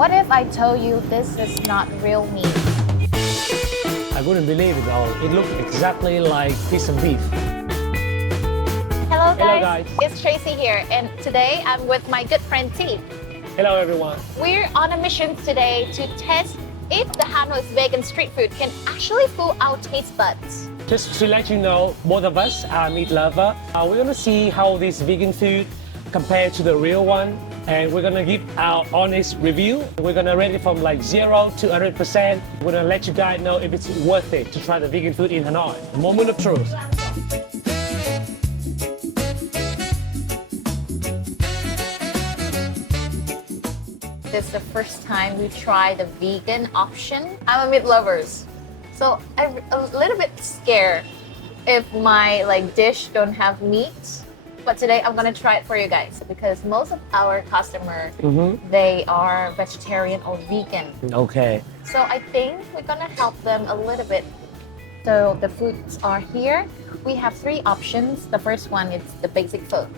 What if I told you this is not real meat? I wouldn't believe it though. It looked exactly like piece of beef. Hello guys. Hello, guys. It's Tracy here, and today I'm with my good friend T. Hello everyone. We're on a mission today to test if the Hanoi's vegan street food can actually fool our taste buds. Just to let you know, both of us are meat lover. We're gonna see how this vegan food compared to the real one, and we're gonna give our honest review. We're gonna rate it from like 0 to 100%. We're gonna let you guys know if it's worth it to try the vegan food in Hanoi. Moment of truth. This is the first time we try the vegan option. I'm a meat lover, so I'm a little bit scared if my dish don't have meat. But today I'm gonna try it for you guys because most of our customers they are vegetarian or vegan. Okay. So I think we're gonna help them a little bit. So the foods are here. We have 3 options. The first one is the basic pho.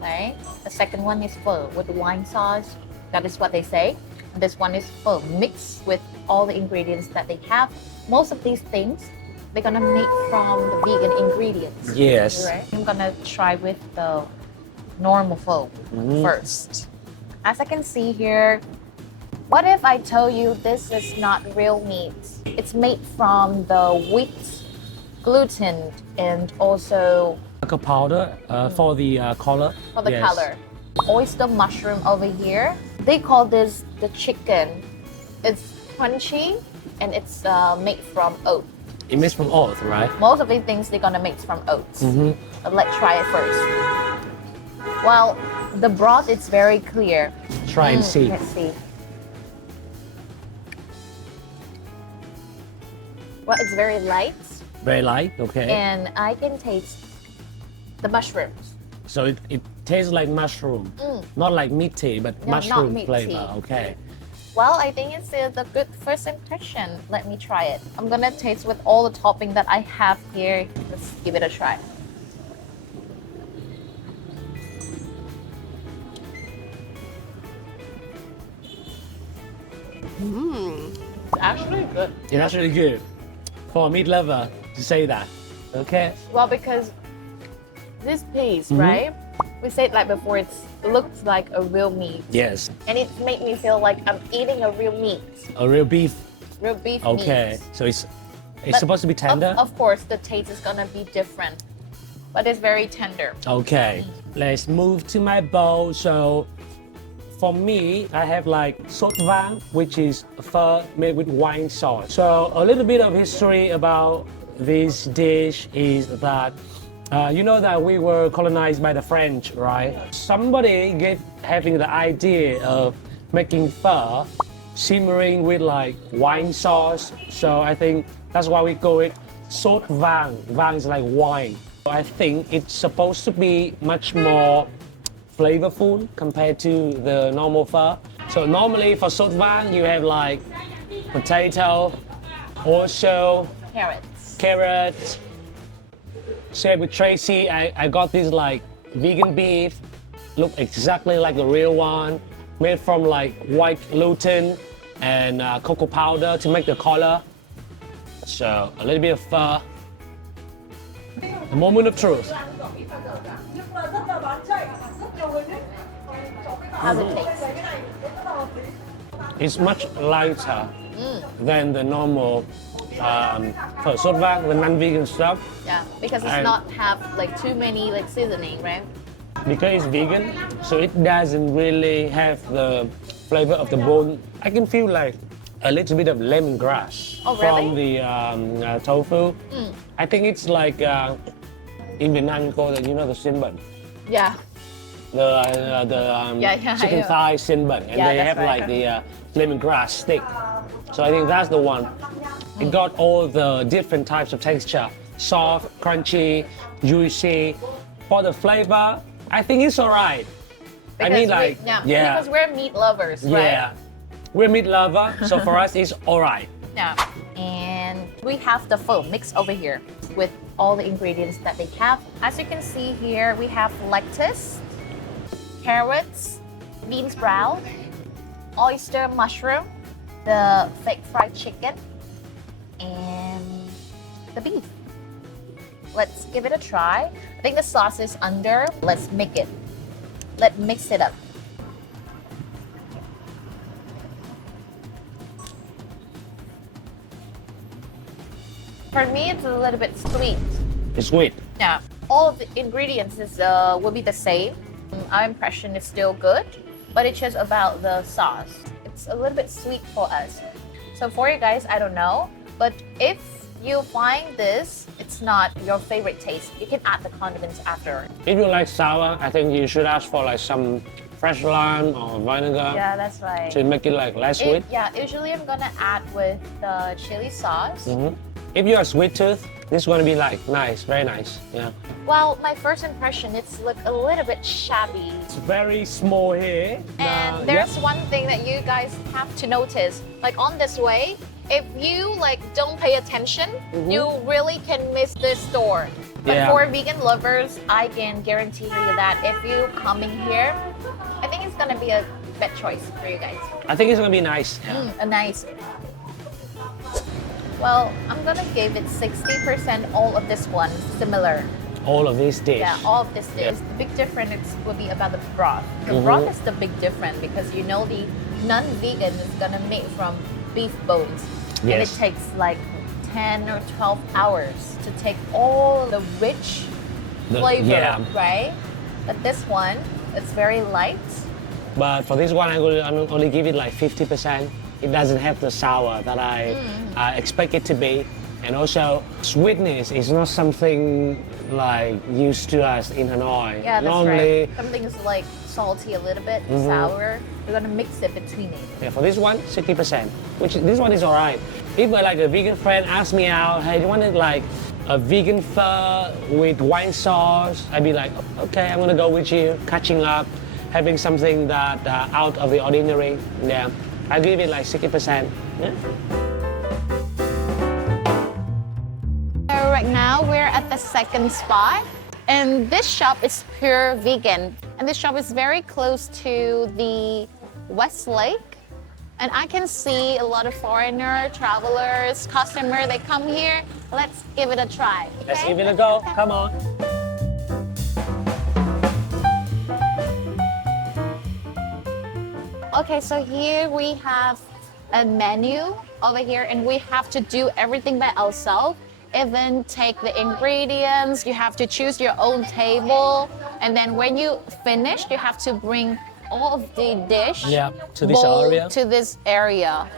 Right? The second one is pho with wine sauce. That is what they say. This one is pho mixed with all the ingredients that they have. Most of these things they're gonna make from the vegan ingredients. Yes. Right? I'm gonna try with the normal pho first. As I can see here, what if I told you this is not real meat? It's made from the wheat, gluten, and also Cocoa powder for the color. for the Yes. color. Oyster mushroom over here. They call this the chicken. It's crunchy and it's made from oat. It makes from oat, right? Most of the things they're gonna make from oats. But let's try it first. Well, the broth is very clear. Try and see. Let's see. Well, it's very light Very light, okay. and I can taste the mushrooms. So it tastes like mushroom, not like meat tea, but No, not mushroom meat flavor. tea. Okay. Well, I think it's a good first impression. Let me try it. I'm gonna taste with all the topping that I have here. Let's give it a try. It's actually good. It's actually good for a meat lover to say that. Okay. Well, because this piece, right? We said like before, it looks like a real meat. Yes. And it made me feel like I'm eating a real meat. A real beef. Real beef Okay. meat. So it's But supposed to be tender. Of course, the taste is gonna be different. But it's very tender. Okay. Let's move to my bowl. So for me, I have like Sot Vang, which is pho made with wine sauce. So a little bit of history about this dish is that you know that we were colonized by the French, right? Somebody having the idea of making pho simmering with like wine sauce. So I think that's why we call it Sot Vang. Vang is like wine. I think it's supposed to be much more flavorful compared to the normal pho. So normally for Sot Vang, you have like potato, also carrots. Shared with Tracy, I got this like vegan beef, look exactly like the real one, made from like white gluten and cocoa powder to make the color. So a little bit of pho. A moment of truth. How does it taste? It's much lighter than the normal Pho Sot Vang, the non-vegan stuff. Yeah, because it's not have like too many like seasoning, right? Because it's vegan, so it doesn't really have the flavor of the bone. I can feel like a little bit of lemongrass from the tofu. I think it's like in Vietnam you call it, you know, the xin bẩn. Yeah. The chicken thigh xin bẩn, and they have right. like the lemongrass stick. So I think that's the one. It got all the different types of texture: soft, crunchy, juicy. For the flavor, I think it's alright. I mean, like, because we're meat lovers, right? Yeah, we're meat lover, so for us it's alright. Yeah, and we have the pho mix over here with all the ingredients that they have. As you can see here, we have lettuce, carrots, bean sprout, oyster mushroom, the fake fried chicken, and the beef. Let's give it a try. I think the sauce is under. Let's mix it up. For me, it's a little bit sweet. It's sweet. Yeah, all of the ingredients will be the same. Our impression is still good, but it's just about the sauce. It's a little bit sweet for us. So for you guys, I don't know, but if you find this, it's not your favorite taste, you can add the condiments after. If you like sour, I think you should ask for like some fresh lime or vinegar. Yeah, that's right. To make it like less sweet. Yeah, usually I'm gonna add with the chili sauce. If you are sweet tooth, this is gonna be like nice, very nice. Yeah. Well, my first impression, it's look a little bit shabby. It's very small here. And there's one thing that you guys have to notice, like on this way, if you like don't pay attention, you really can miss this store. But for vegan lovers, I can guarantee you that if you coming here, I think it's gonna be a bad choice for you guys. I think it's gonna be nice. A nice. Well, I'm gonna give it 60%. All of this one similar. All of this dish. Yeah, all of this dish. The big difference will be about the broth. The broth is the big difference because you know the non-vegan is gonna make from beef bones. And it takes like 10 or 12 hours to take all the rich flavor, right? But this one, it's very light. But for this one, I'm only give it like 50%. It doesn't have the sour that I expect it to be. And also, sweetness is not something like used to us in Hanoi. Yeah, that's Normally, right. Something is like salty a little bit, sour. We're gonna mix it between it. Yeah, for this one, 60%, which this one is all right. If like a vegan friend asks me out, hey, do you want it like a vegan pho with wine sauce? I'd be like, okay, I'm gonna go with you, catching up, having something that out of the ordinary. Yeah, I give it like 60%. Yeah. Right now, we're at the second spot, and this shop is pure vegan. And this shop is very close to the West Lake. And I can see a lot of foreigner, travelers, customers, they come here. Let's give it a try. Okay? Let's give it a go. Come on. Okay, so here we have a menu over here, and we have to do everything by ourselves. Even take the ingredients, you have to choose your own table, and then when you finish, you have to bring all of the dish to this area. To this area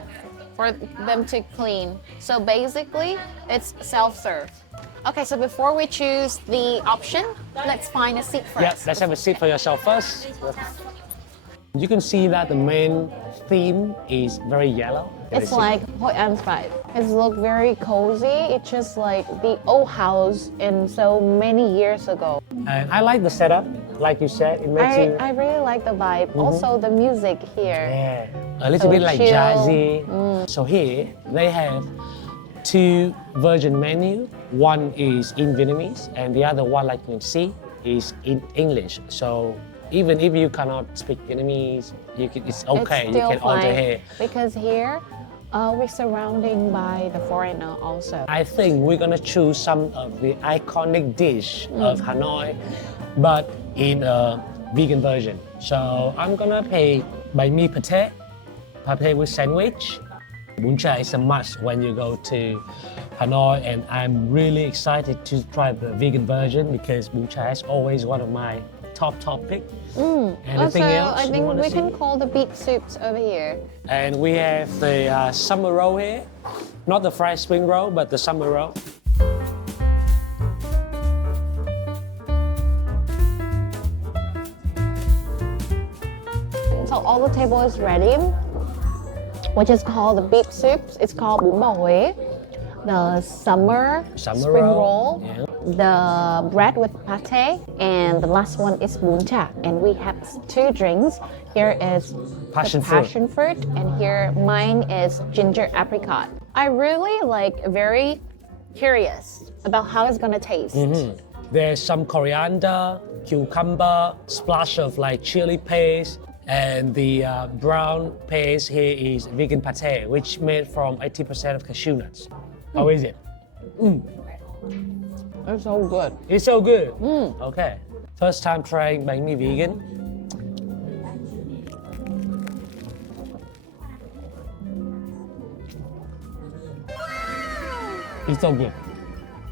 for them to clean. So basically, it's self-serve. Okay, so before we choose the option, let's find a seat first. Yeah, let's have a seat for yourself first. You can see that the main theme is very yellow. It's like Hoi An vibe. It looks very cozy. It's just like the old house in so many years ago. And I like the setup, like you said. It makes I really like the vibe. Also the music here. Yeah, a little bit like chill. jazzy. So here they have two version menu. One is in Vietnamese, and the other one, like you can see, is in English. So even if you cannot speak Vietnamese, it's okay. It's you can fine, order here. because here we're surrounded by the foreigner also. I think we're gonna choose some of the iconic dish of Hanoi, but in a vegan version. So I'm gonna pick Banh Mi Pate, pate with sandwich. Bun Cha is a must when you go to Hanoi, and I'm really excited to try the vegan version because Bun Cha is always one of my top pick. Anything else? I think we can call the beet soups over here. And we have the summer roll here. Not the fried spring roll, but the summer roll. So all the table is ready, which is called the beet soups. It's called Bún Bò Huế. The summer spring roll, the bread with pate, and the last one is Bun Cha. And we have two drinks. Here is passion fruit, and here mine is ginger apricot. I really very curious about how it's gonna taste. There's some coriander, cucumber, splash of like chili paste, And the brown paste here is vegan pate, which made from 80% of cashew nuts. How is it? It's so good. It's so good. Okay. First time trying banh mi vegan. It's so good.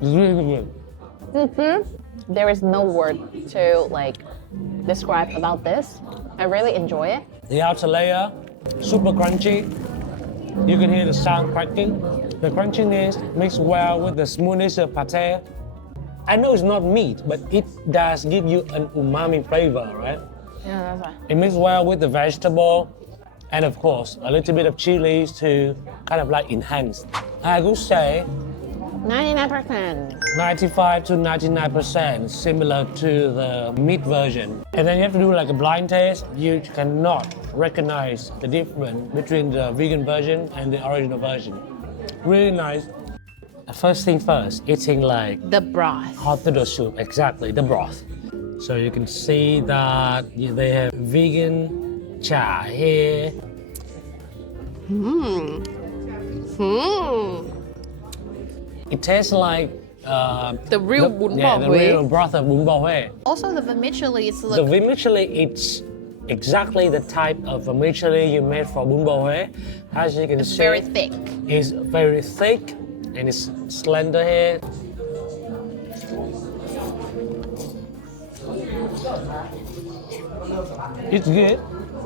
It's really good. There is no word to like describe about this. I really enjoy it. The outer layer, super crunchy. You can hear the sound cracking. The crunchiness mixed well with the smoothness of pate. I know it's not meat, but it does give you an umami flavor, right? Yeah, that's right. It mixes well with the vegetable, and of course, a little bit of chilies to kind of like enhance. I would say 99%. 95 to 99%, similar to the meat version. And then you have to do like a blind taste. You cannot recognize the difference between the vegan version and the original version. Really nice. First thing first, eating like The broth. hot noodle soup, exactly, the broth. So you can see that they have vegan Chay here. It tastes like The real Bun yeah, Cha the real broth of Bun Cha He. Also, the vermicelli is The vermicelli, it's exactly the type of vermicelli you made for Bun Cha He. As you can see, very thick. It's very thick and it's slender here. It's good,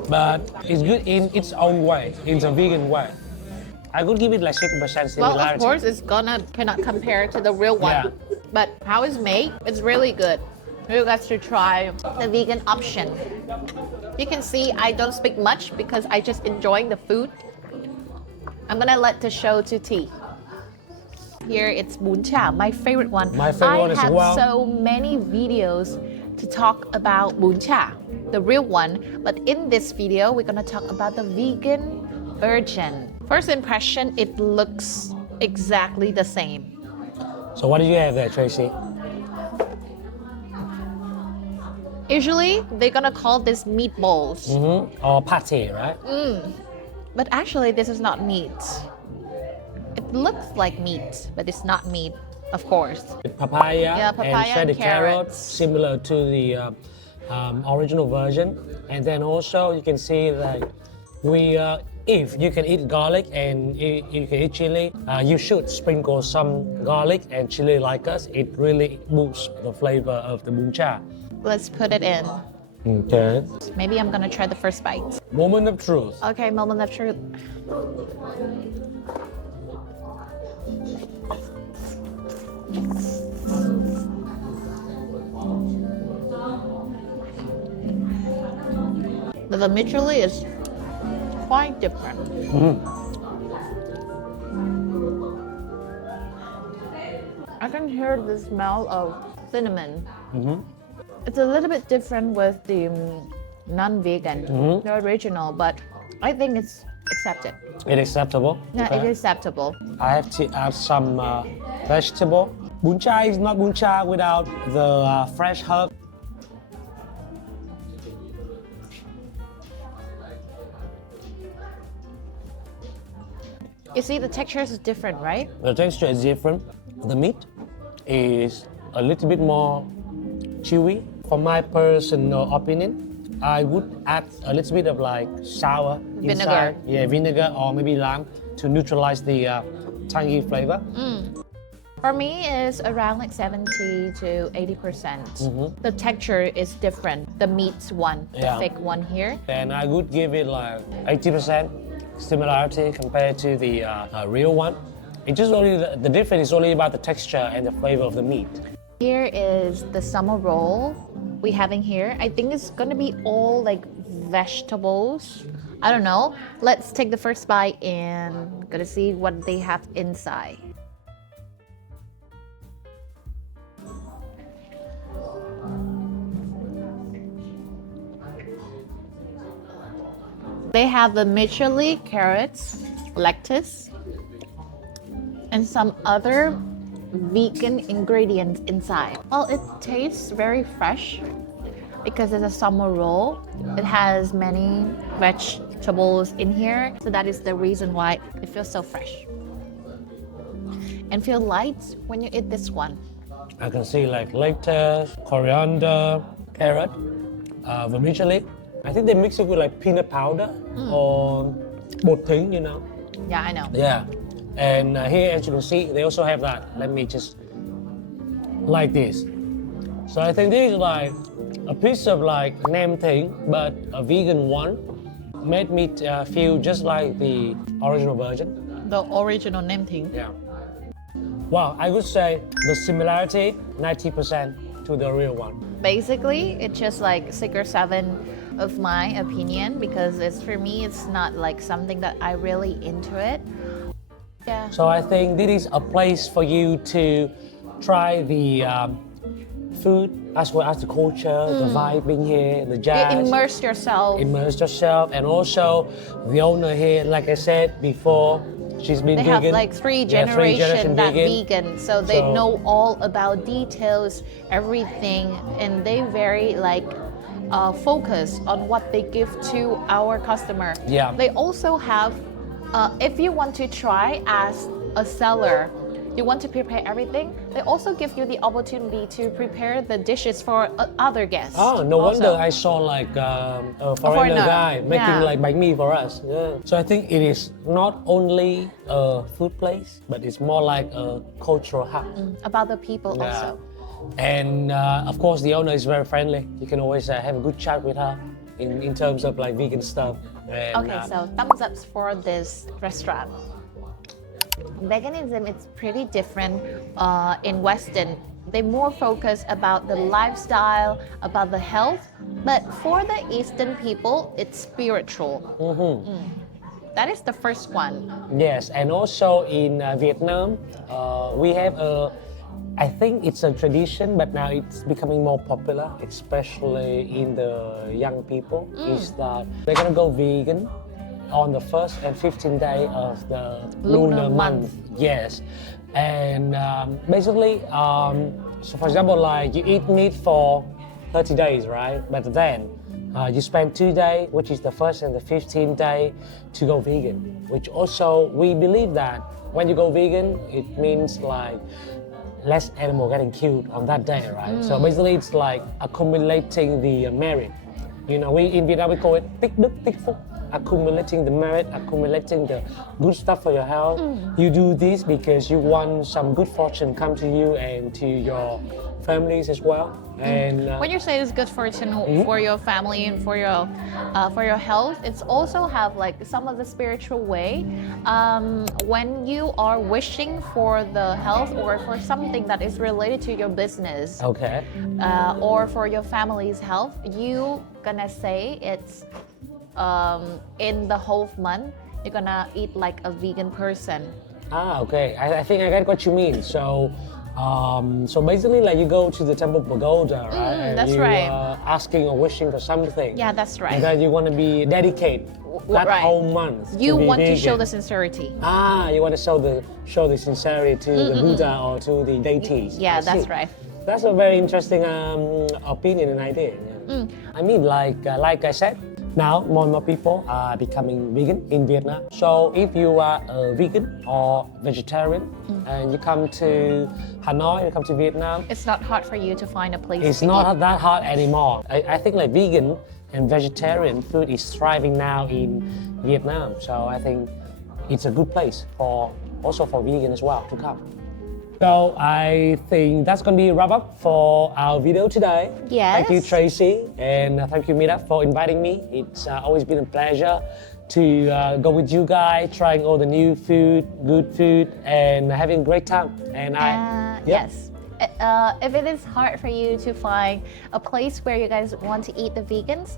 but it's good in its own way, in a vegan way. I could give it like 60% similarity. Well, of course, it's cannot compare to the real one. Yeah. But how it's made, it's really good. You guys should try the vegan option. You can see I don't speak much because I just enjoying the food. I'm gonna let the show to T. Here it's Bun Cha, my favorite one. My favorite one as well. I have so many videos to talk about Bun Cha, the real one. But in this video, we're gonna talk about the vegan version. First impression, it looks exactly the same. So what do you have there, Tracy? Usually, they're gonna call this meatballs. Or pate, right? But actually, this is not meat. It looks like meat, but it's not meat, of course. Papaya, Yeah, papaya and shredded and carrots. similar to the original version. And then also you can see that if you can eat garlic and you can eat chili, you should sprinkle some garlic and chili like us. It really boosts the flavor of the Bun Cha. Let's put it in. Okay. Maybe I'm gonna try the first bite. Moment of truth. Okay, moment of truth. The vermicelli is quite different. I can hear the smell of cinnamon. It's a little bit different with the non-vegan, the original, but I think it's accepted. It's acceptable. Yeah, Okay. it is acceptable. I have to add some vegetable. Bun Cha is not Bun Cha without the fresh herb. You see, the texture is different, right? The texture is different. The meat is a little bit more chewy. For my personal opinion, I would add a little bit of like sour Vinegar. inside. Yeah, vinegar or maybe lime to neutralize the tangy flavor. For me, it's around like 70 to 80%. The texture is different. The meat one, the Yeah. thick one here. And I would give it like 80% similarity compared to the real one. It just only the difference is only about the texture and the flavor of the meat. Here is the summer roll we having here. I think it's gonna be all like vegetables. I don't know. Let's take the first bite and gonna see what they have inside. They have the vermicelli, carrots, lettuce, and some other vegan ingredients inside. Well, it tastes very fresh. because it's a summer roll. It has many vegetables in here, so that is the reason why it feels so fresh and feel light when you eat this one. I can see like lettuce, coriander, carrot, vermicelli. I think they mix it with like peanut powder or bột thính, you know. Yeah, I know. Yeah, and here as you can see, they also have that. Let me just like this. So I think this is like a piece of like nem thing, but a vegan one. Made me feel just like the original version. The original name thing. Yeah. Wow, I would say the similarity 90% to the real one. Basically, it's just like 6 or 7 of my opinion, because it's, for me, it's not like something that I really into it. Yeah. So I think this is a place for you to try the food as well as the culture, the vibe being here, the jazz. Immerse yourself. Immerse yourself, and also the owner here, like I said before, she's been They vegan. have like 3 Yeah, generations that vegan. vegan, so they know all about details, everything, and they very like focus on what they give to our customer. Yeah. They also have, if you want to try as a seller, you want to prepare everything, they also give you the opportunity to prepare the dishes for other guests. Oh, no also. wonder I saw like a foreigner guy making like banh mi for us. Yeah. So I think it is not only a food place, but it's more like a cultural hub. About the people also. And of course, the owner is very friendly. You can always have a good chat with her in terms of like vegan stuff. And, Okay, so thumbs ups for this restaurant. Veganism is pretty different in Western. They more focus about the lifestyle, about the health, but for the Eastern people, it's spiritual. That is the first one. Yes, and also in Vietnam, we have I think it's a tradition, but now it's becoming more popular, especially in the young people, is that they're gonna go vegan on the 1st and 15th day of the lunar month. Yes, and basically, so for example, like you eat meat for 30 days, right? But then you spend 2 days, which is the 1st and the 15th day, to go vegan. Which also we believe that when you go vegan, it means like less animal getting killed on that day, right? So basically, it's like accumulating the merit. You know, we in Vietnam we call it tích đức tích phúc. Accumulating the merit, accumulating the good stuff for your health. You do this because you want some good fortune come to you and to your families as well. And When you say it's good fortune for your family and for your health, it's also have like some of the spiritual way. When you are wishing for the health or for something that is related to your business, okay, or for your family's health, you gonna say it's in the whole month you're gonna eat like a vegan person. Okay. I think I get what you mean. So so basically, like you go to the temple pagoda, right? And that's you right. are asking or wishing for something. Yeah, that's right. And then you want to be dedicated that right. whole month. You be want to vegan. show the sincerity. You want to show the sincerity to the Buddha or to the deities. Yeah, I that's see. right. That's a very interesting opinion and idea. Yeah. I mean, like I said, now more and more people are becoming vegan in Vietnam. So if you are a vegan or vegetarian and you come to Hanoi, you come to Vietnam, It's not hard for you to find a place it's to not eat. that hard anymore. I think like vegan and vegetarian food is thriving now in Vietnam. So I think it's a good place also for vegan as well to come. So I think that's going to be a wrap up for our video today. Yes. Thank you, Tracy, and thank you, Meetup, for inviting me. It's always been a pleasure to go with you guys, trying all the new food, good food, and having a great time. And Yes. If it is hard for you to find a place where you guys want to eat the vegans,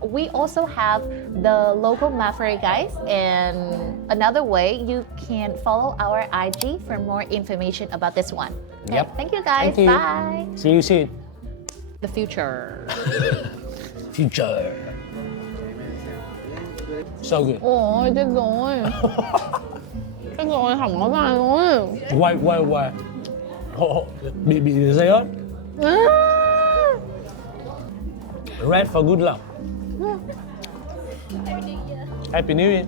we also have the local Mafre guys, and another way you can follow our IG for more information about this one. Okay, Yep. Thank you guys. Thank you. Bye. See you soon. The future. Future. So good. Ôi, chết rồi. Chết rồi, hỏng nó ra rồi. Wait. Bị dây ớt. Red for good luck. Happy New Year.